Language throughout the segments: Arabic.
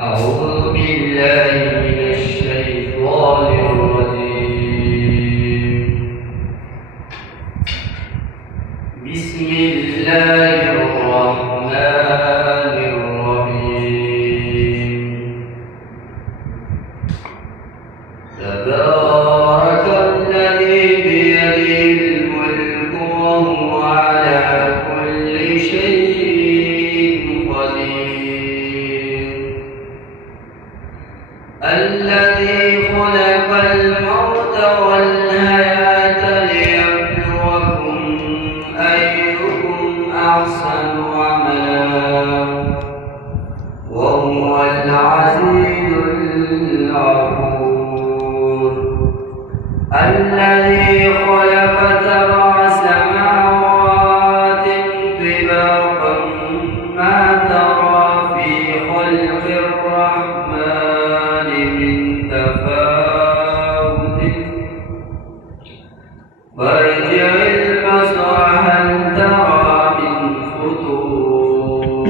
أعوذ بالله من الشيطان الرجيم. بسم الله الرحمن الرحيم. تبارك الذي بيده الملك وهو على كل شيء قدير. الذي خلق الموت والحياة ليبلوكم أيكم أحسن عملا وهو العزيز الغفور. الذي خلق سبع سماوات طباقا ما ترى في خلق الرحمن من تفاوت فارجع البصر هل ترى من فطور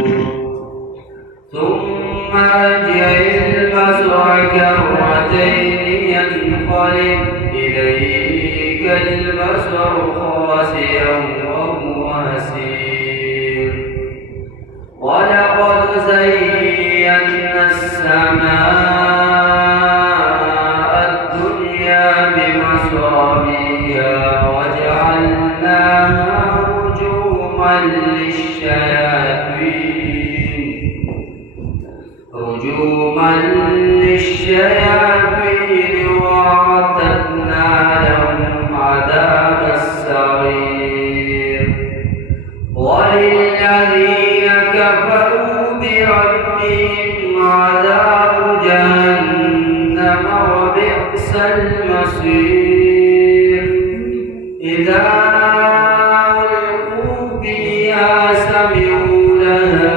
ثم ارجع البصر كرتين ينقلب إليك البصر خاسئا وهو حسير. ولقد زينا السماء الدنيا بمصابيح وجعلناها رجوما للشياطين وأعتدنا لهم عذاب السعير. وللذين كفروا بربهم عذاب جهنم وبئس المصير. إذا ألقوا فيها سمعوا لها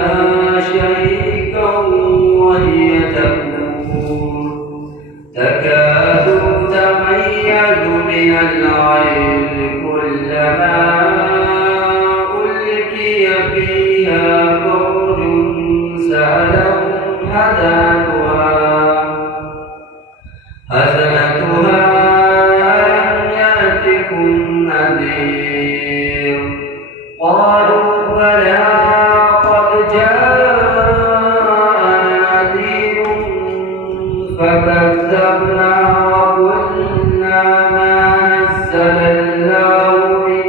شهيقا وهي تفور تكاد تميز من الغيظ كلما ألقي فيها فوج سألهم حسنتها ألم يأتكم نذير؟ قالوا بلى قد جاءنا نذير فكذبنا وقلنا ما نزل الله من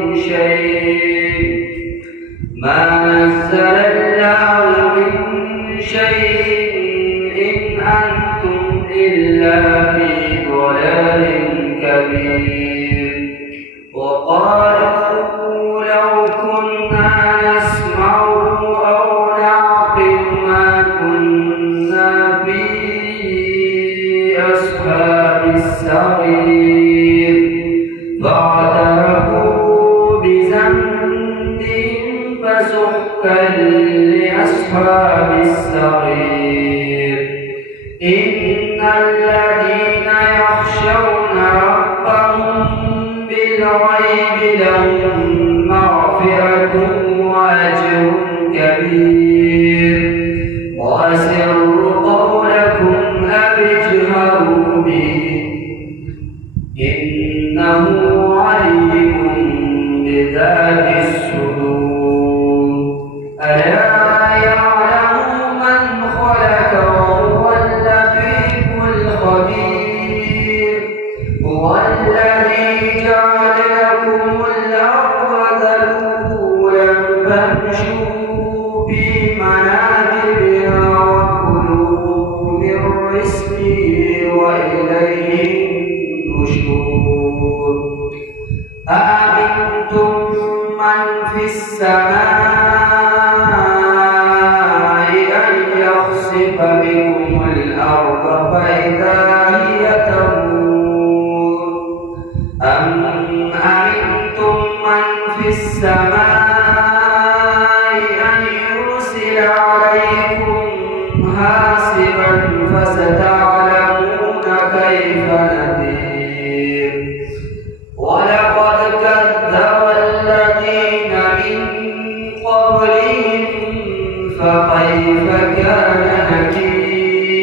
شيء إن أنتم إلا في ضلال كبير. وقالوا لو كنا نسمع أو نعقل ما كنا في أصحاب السعير. فاعترفوا بذنبهم فسحقا لأصحاب السعير. إن الذين يخشون ربهم بالغيب لهم مغفرة وأجر كبير. وأسروا قولكم أو اجهروا به إنه عليم بذات الصدور. ألا يعلم من خلق وهو اللطيف الخبير. هو الذي جعل لكم الأرض ذلولا فامشوا في مناكبها وكلوا من رزقه وإليه النشور. أأمنتم من في السماء أن يخسف بكم الأرض فإذا هي تمور أم أمنتم من في السماء أن يرسل عليكم حاسبا فستعلمون كيف نذير. ولقد كذب الذين من قبلهم فكيف كان نكير.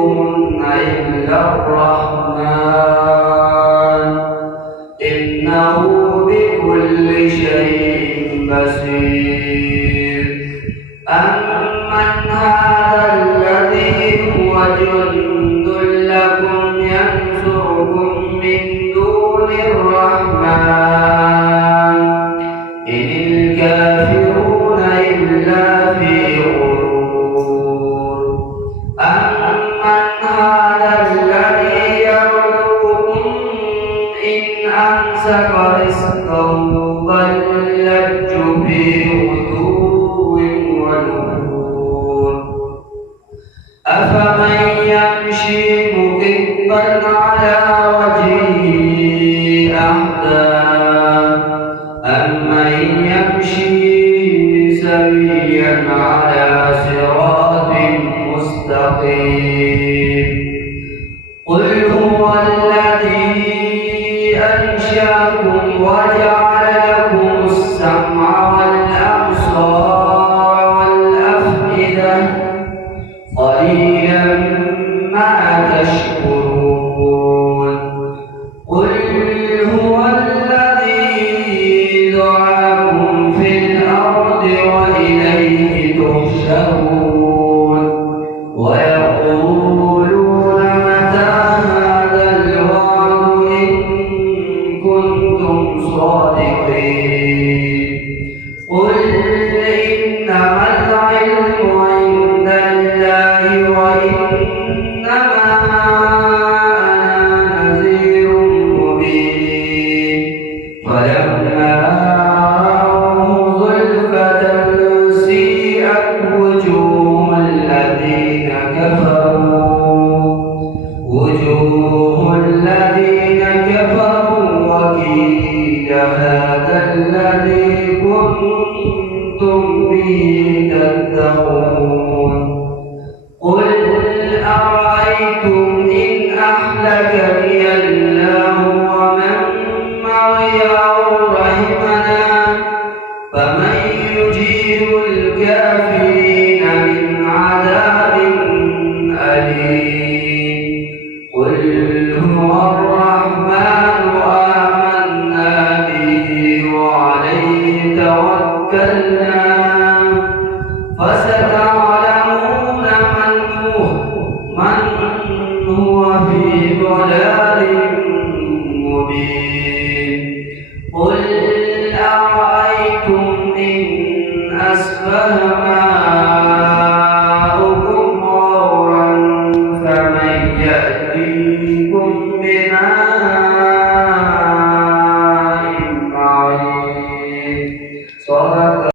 يملكهن إلا الرحمن إنه بكل شيء بصير. أمن هذا الذي هو جند لكم ينصركم من دون الرحمن إن الكافرون إلا في غرور. أمن هذا الذي يرزقكم إن أمسك رزقه بل لجوا في عتو ونفور. أفمن يمشي مكبا على وجهه أهدى أمن يمشي سويا على صراط مستقيم. قل هو الذي أنشأكم وجعل لكم السمع والأبصار والأفئدة قليلا ما تشكرون. قل هو الذي ذرأكم في الأرض وإليه تحشرون ويقولون متى هذا الوعد إن كنتم صادقين. قل إنما العلم عند الله وإنما أنا نذير مبين. فلما رأوه زلفة سيئت وجوه الذين كفروا وقيل هذا الذي كنتم به تدعون. قل أرأيتم إن أهلكني الله ومن معي أو رحمنا فمن يجير الكافرين من عذاب أليم. قل هو الرحمن آمنا به وعليه توكلنا فستعلمون من هو في ضلال مبين. قل أرأيتم إن أصبح ماؤكم غورا فمن يأتيكم بماء